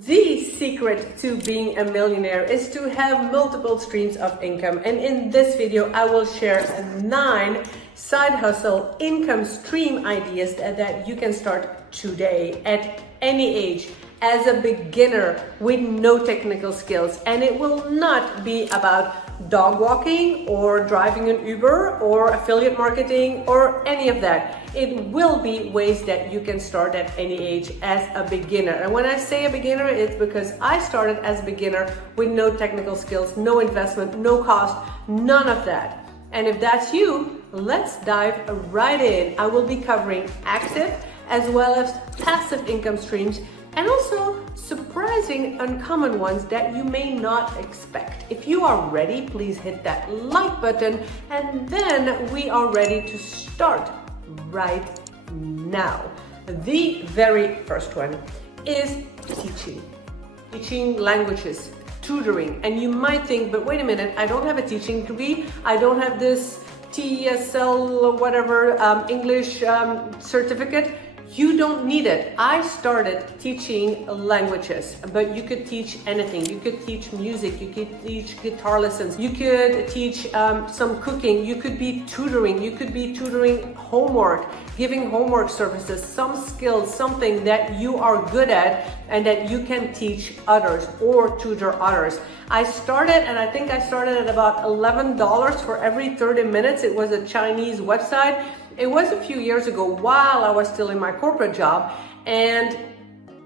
The secret to being a millionaire is to have multiple streams of income, and in this video I will share 9 side hustle income stream ideas that you can start today at any age as a beginner with no technical skills. And it will not be about dog walking or driving an Uber or affiliate marketing or any of that. It will be ways that you can start at any age as a beginner. And when I say a beginner, it's because I started as a beginner with no technical skills, no investment, no cost, none of that. And if that's you, let's dive right in. I will be covering active as well as passive income streams, and also surprising uncommon ones that you may not expect. If you are ready, please hit that like button, and then we are ready to start right now. The very first one is teaching languages, tutoring. And you might think, but wait a minute, I don't have a teaching degree, I don't have this TESL whatever English certificate. You don't need it. I started teaching languages, but you could teach anything. You could teach music, you could teach guitar lessons, you could teach some cooking, you could be tutoring homework, giving homework services, some skills, something that you are good at and that you can teach others or tutor others. I started, and I think I started at about $11 for every 30 minutes. It was a Chinese website. It was a few years ago while I was still in my corporate job, and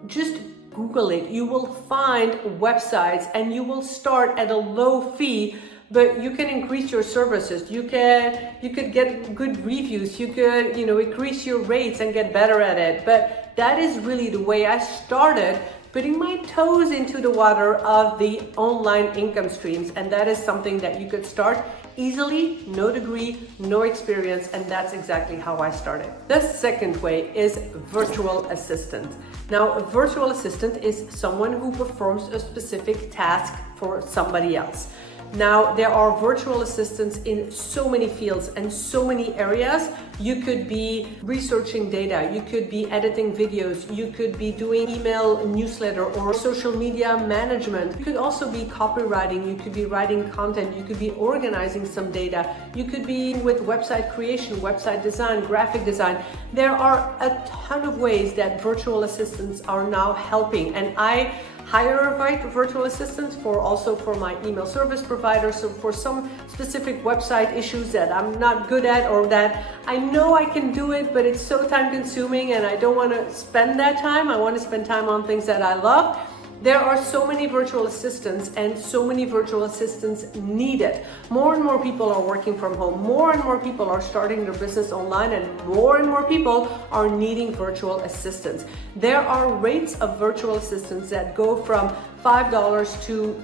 just Google it. You will find websites and you will start at a low fee, but you can increase your services. You could get good reviews. You could, increase your rates and get better at it. But that is really the way I started, putting my toes into the water of the online income streams. And that is something that you could start easily, no degree, no experience, and that's exactly how I started. The second way is virtual assistant. Now, a virtual assistant is someone who performs a specific task for somebody else. Now, there are virtual assistants in so many fields and so many areas. You could be researching data, you could be editing videos, you could be doing email newsletter or social media management. You could also be copywriting, you could be writing content, you could be organizing some data, you could be with website creation, website design, graphic design. There are a ton of ways that virtual assistants are now helping, and I hire virtual assistants for my email service provider. So for some specific website issues that I'm not good at, or that I know I can do it, but it's so time consuming and I don't want to spend that time. I want to spend time on things that I love. There are so many virtual assistants, and so many virtual assistants needed. More and more people are working from home. More and more people are starting their business online, and more people are needing virtual assistants. There are rates of virtual assistants that go from $5 to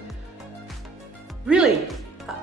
really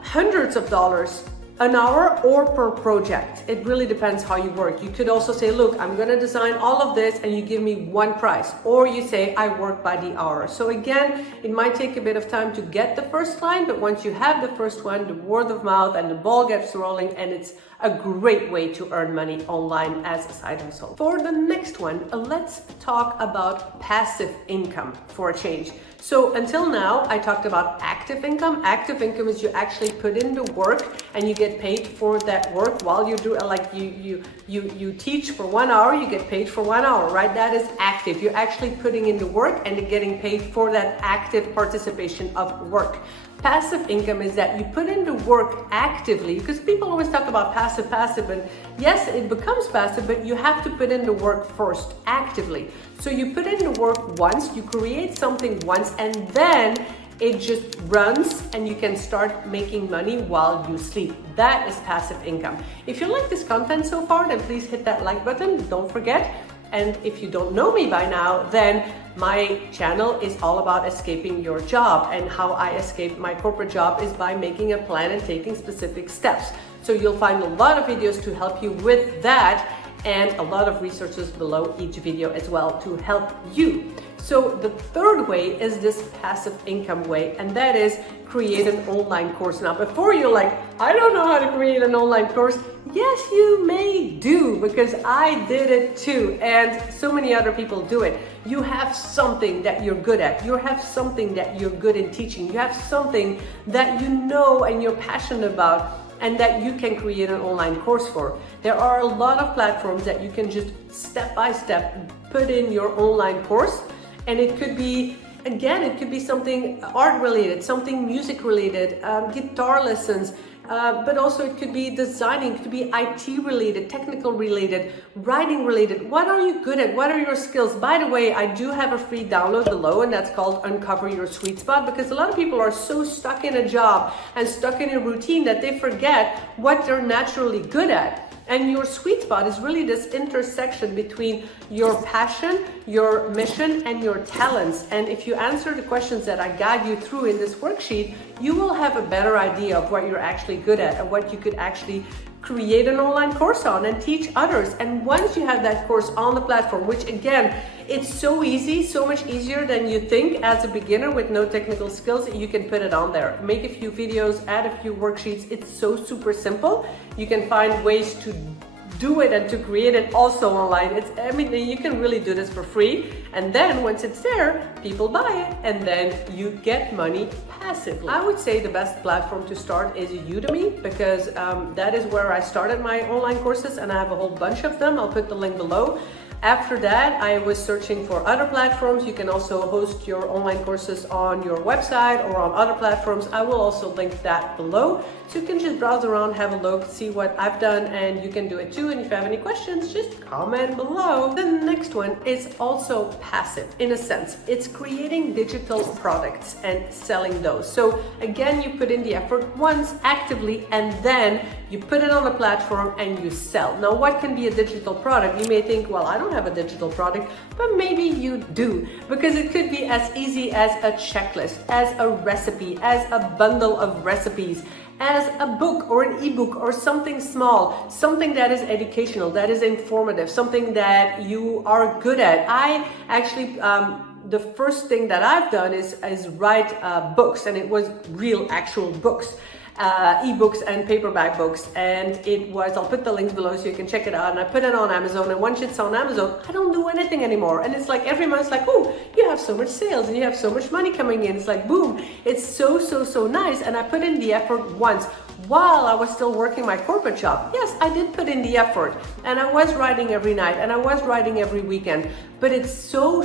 hundreds of dollars an hour or per project. It really depends how you work. You could also say, look, I'm gonna design all of this and you give me one price. Or you say, I work by the hour. So again, it might take a bit of time to get the first client, but once you have the first one, the word of mouth and the ball gets rolling, and it's a great way to earn money online as a side hustle. For the next one, let's talk about passive income for a change. So until now, I talked about active income. Active income is you actually put in the work and you get paid for that work while you do, like you teach for 1 hour, you get paid for 1 hour, right? That is active. You're actually putting in the work and you're getting paid for that active participation of work. Passive income is that you put in the work actively, because people always talk about passive, and yes, it becomes passive, but you have to put in the work first, actively. So you put in the work once, you create something once, and then it just runs and you can start making money while you sleep. That is passive income. If you like this content so far, then please hit that like button, don't forget. And if you don't know me by now, then my channel is all about escaping your job, and how I escape my corporate job is by making a plan and taking specific steps. So you'll find a lot of videos to help you with that, and a lot of resources below each video as well to help you. So the third way is this passive income way, and that is create an online course. Now, before you're like, I don't know how to create an online course. Yes, you may do, because I did it too, and so many other people do it. You have something that you're good at. You have something that you're good in teaching. You have something that you know and you're passionate about, and that you can create an online course for. There are a lot of platforms that you can just step by step put in your online course, and it could be, again, it could be something art related, something music related, guitar lessons, but also it could be designing, it could be IT related, technical related, writing related. What are you good at? What are your skills? By the way, I do have a free download below, and that's called Uncover Your Sweet Spot, because a lot of people are so stuck in a job and stuck in a routine that they forget what they're naturally good at. And your sweet spot is really this intersection between your passion, your mission, and your talents. And if you answer the questions that I guide you through in this worksheet, you will have a better idea of what you're actually good at and what you could actually create an online course on and teach others. And once you have that course on the platform, which again, it's so easy, so much easier than you think as a beginner with no technical skills, you can put it on there. Make a few videos, add a few worksheets. It's so super simple. You can find ways to do it and to create it also online. I mean, you can really do this for free. And then once it's there, people buy it, and then you get money passively. I would say the best platform to start is Udemy, because that is where I started my online courses, and I have a whole bunch of them. I'll put the link below. After that, I was searching for other platforms. You can also host your online courses on your website or on other platforms. I will also link that below. So you can just browse around, have a look, see what I've done, and you can do it too. And if you have any questions, just comment below. The next one is also passive in a sense. It's creating digital products and selling those. So again, you put in the effort once actively, and then you put it on the platform and you sell. Now, what can be a digital product? You may think, well, I don't have a digital product, but maybe you do, because it could be as easy as a checklist, as a recipe, as a bundle of recipes, as a book or an ebook or something small, something that is educational, that is informative, something that you are good at. I actually, the first thing that I've done is write books, and it was real actual books. Ebooks and paperback books, and it was, I'll put the links below so you can check it out, and I put it on Amazon, and once it's on Amazon, I don't do anything anymore, and it's like every month it's like, oh, you have so much sales and you have so much money coming in. It's like boom, it's so nice. And I put in the effort once while I was still working my corporate job. Yes, I did put in the effort, and I was writing every night, and I was writing every weekend, but it's so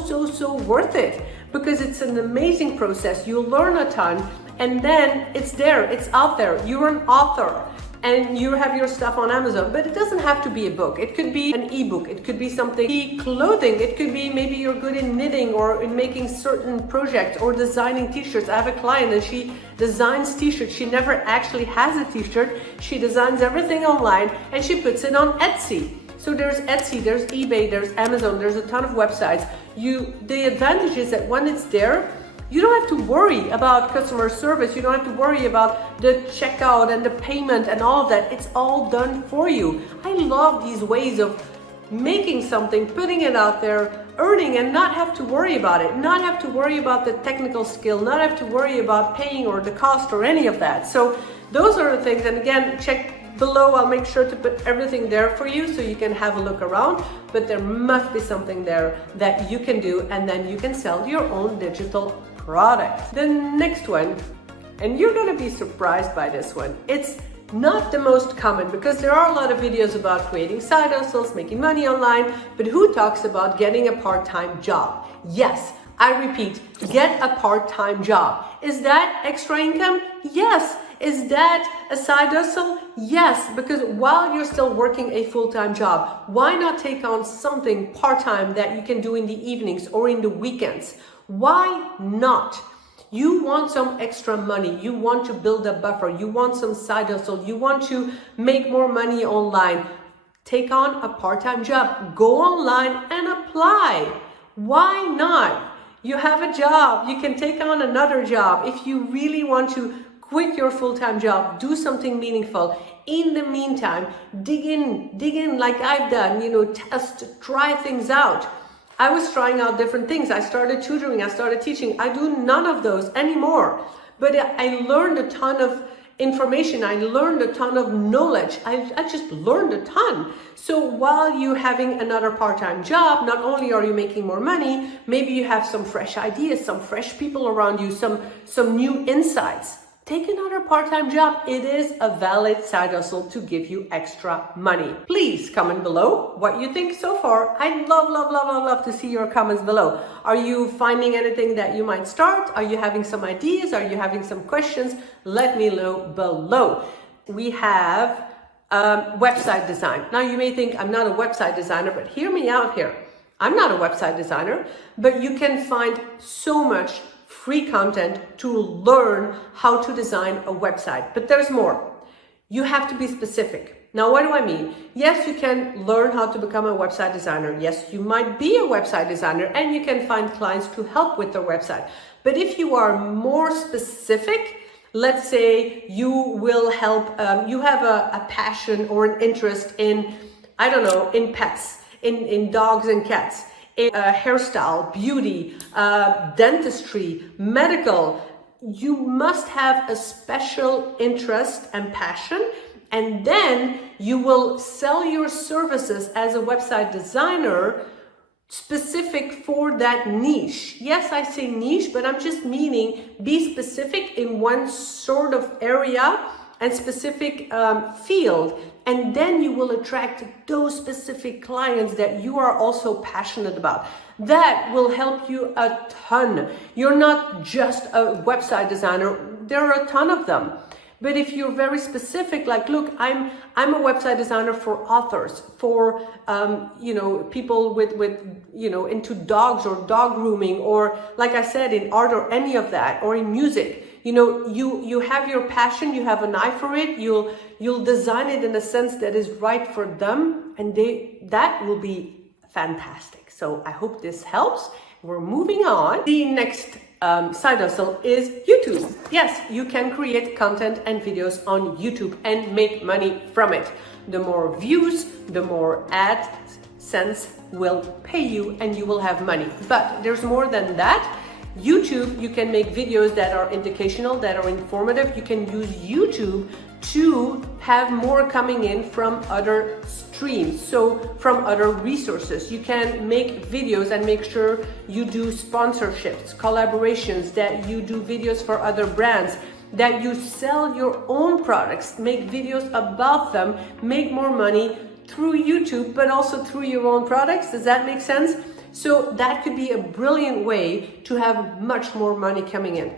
worth it, because it's an amazing process. You'll learn a ton, and then it's there, it's out there. You're an author and you have your stuff on Amazon, but it doesn't have to be a book. It could be an ebook, it could be something, clothing, it could be maybe you're good in knitting or in making certain projects or designing t-shirts. I have a client and she designs t-shirts. She never actually has a t-shirt. She designs everything online and she puts it on Etsy. So there's Etsy, there's eBay, there's Amazon, there's a ton of websites. The advantage is that when it's there, you don't have to worry about customer service. You don't have to worry about the checkout and the payment and all of that. It's all done for you. I love these ways of making something, putting it out there, earning, and not have to worry about it, not have to worry about the technical skill, not have to worry about paying or the cost or any of that. So those are the things. And again, check below. I'll make sure to put everything there for you so you can have a look around, but there must be something there that you can do, and then you can sell your own digital product. The next one, and you're gonna be surprised by this one. It's not the most common, because there are a lot of videos about creating side hustles, making money online, but who talks about getting a part-time job? Yes, I repeat, get a part-time job. Is that extra income? Yes. Is that a side hustle? Yes, because while you're still working a full-time job, why not take on something part-time that you can do in the evenings or in the weekends? Why not? You want some extra money. You want to build a buffer. You want some side hustle. You want to make more money online. Take on a part-time job. Go online and apply. Why not? You have a job. You can take on another job. If you really want to quit your full-time job, do something meaningful. In the meantime, dig in like I've done, test, try things out. I was trying out different things. I started tutoring, I started teaching. I do none of those anymore. But I learned a ton of information. I learned a ton of knowledge. I just learned a ton. So while you're having another part-time job, not only are you making more money, maybe you have some fresh ideas, some fresh people around you, some new insights. Take another part-time job. It is a valid side hustle to give you extra money. Please comment below what you think so far. I'd love to see your comments below. Are you finding anything that you might start? Are you having some ideas? Are you having some questions? Let me know below. We have website design. Now you may think I'm not a website designer, but hear me out here. I'm not a website designer, but you can find so much free content to learn how to design a website. But there's more. You have to be specific. Now, what do I mean? Yes, you can learn how to become a website designer. Yes, you might be a website designer and you can find clients to help with their website. But if you are more specific, let's say you will help, you have a passion or an interest in, I don't know, in pets, in dogs and cats, in hairstyle, beauty, dentistry, medical. You must have a special interest and passion, and then you will sell your services as a website designer specific for that niche. Yes, I say niche, but I'm just meaning be specific in one sort of area and specific field, and then you will attract those specific clients that you are also passionate about. That will help you a ton. You're not just a website designer. There are a ton of them. But if you're very specific, like, look, I'm a website designer for authors, for people with into dogs or dog grooming, or like I said, in art or any of that, or in music. You have your passion, you have an eye for it, you'll design it in a sense that is right for them, and that will be fantastic. So I hope this helps. We're moving on. The next side hustle is YouTube. Yes, you can create content and videos on YouTube and make money from it. The more views, the more AdSense will pay you and you will have money. But there's more than that. YouTube, you can make videos that are educational, that are informative. You can use YouTube to have more coming in from other streams, so from other resources. You can make videos and make sure you do sponsorships, collaborations, that you do videos for other brands, that you sell your own products, make videos about them, make more money through YouTube, but also through your own products. Does that make sense? So that could be a brilliant way to have much more money coming in.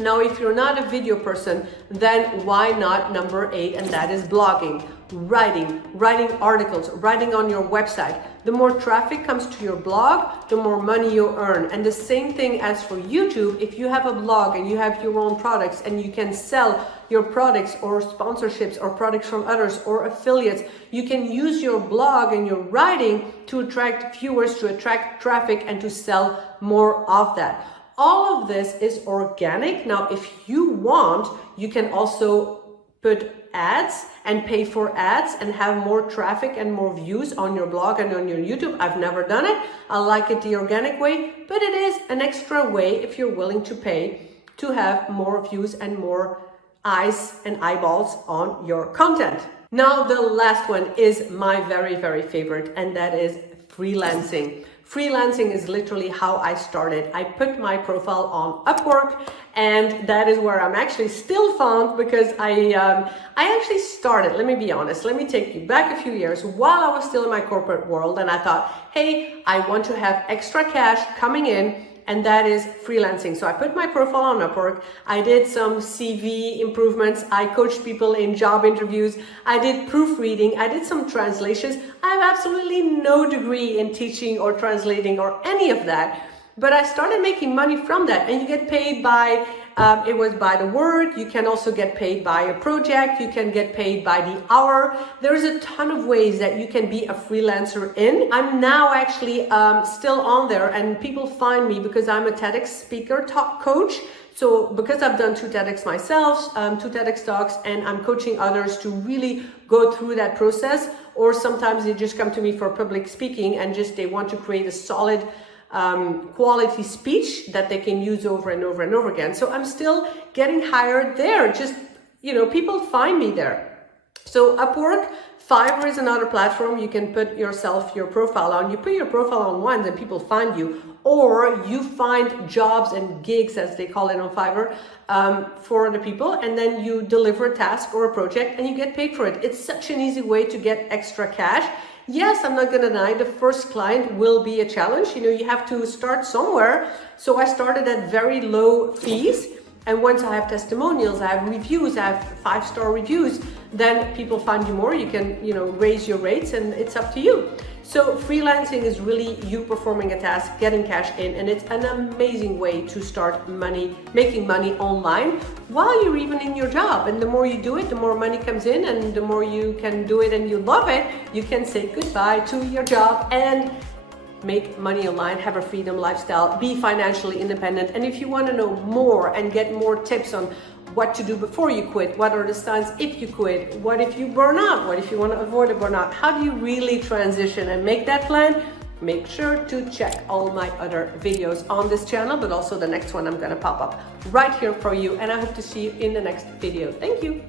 Now, if you're not a video person, then why not number 8, and that is blogging, writing articles, writing on your website. The more traffic comes to your blog, the more money you earn. And the same thing as for YouTube. If you have a blog and you have your own products and you can sell your products or sponsorships or products from others or affiliates, you can use your blog and your writing to attract viewers, to attract traffic, and to sell more of that. All of this is organic. Now, if you want, you can also put ads and pay for ads and have more traffic and more views on your blog and on your YouTube. I've never done it. I like it the organic way, but it is an extra way if you're willing to pay to have more views and more eyes and eyeballs on your content. Now, the last one is my very, very favorite, and that is freelancing. Freelancing is literally how I started. I put my profile on Upwork, and that is where I'm actually still found, because I actually started, let me be honest, let me take you back a few years while I was still in my corporate world, and I thought, hey, I want to have extra cash coming in, and that is freelancing. So I put my profile on Upwork. I did some CV improvements. I coached people in job interviews. I did proofreading. I did some translations. I have absolutely no degree in teaching or translating or any of that, but I started making money from that. And you get paid by, it was by the word. You can also get paid by a project. You can get paid by the hour. There's a ton of ways that you can be a freelancer in. I'm now actually still on there, and people find me because I'm a TEDx speaker coach. So because I've done 2 TEDx myself, 2 TEDx talks, and I'm coaching others to really go through that process. or sometimes they just come to me for public speaking and just they want to create a solid quality speech that they can use over and over and over again. So I'm still getting hired there. Just, you know, people find me there. So Upwork, Fiverr is another platform you can put your profile on. You put your profile on once and people find you, or you find jobs and gigs, as they call it on Fiverr, for the people, and then you deliver a task or a project and you get paid for it. It's such an easy way to get extra cash. Yes, I'm not gonna deny the first client will be a challenge. You know, you have to start somewhere. So I started at very low fees. And once I have testimonials, I have reviews, I have 5-star reviews, then people find you more. You can, you know, raise your rates, and it's up to you. So freelancing is really you performing a task, getting cash in, and it's an amazing way to start making money online while you're even in your job. And the more you do it, the more money comes in, and the more you can do it and you love it, you can say goodbye to your job and make money online, have a freedom lifestyle, be financially independent. And if you want to know more and get more tips on what to do before you quit, what are the signs if you quit, what if you burn out, what if you want to avoid a burnout, how do you really transition and make that plan, make sure to check all my other videos on this channel, but also the next one I'm going to pop up right here for you. And I hope to see you in the next video. Thank you.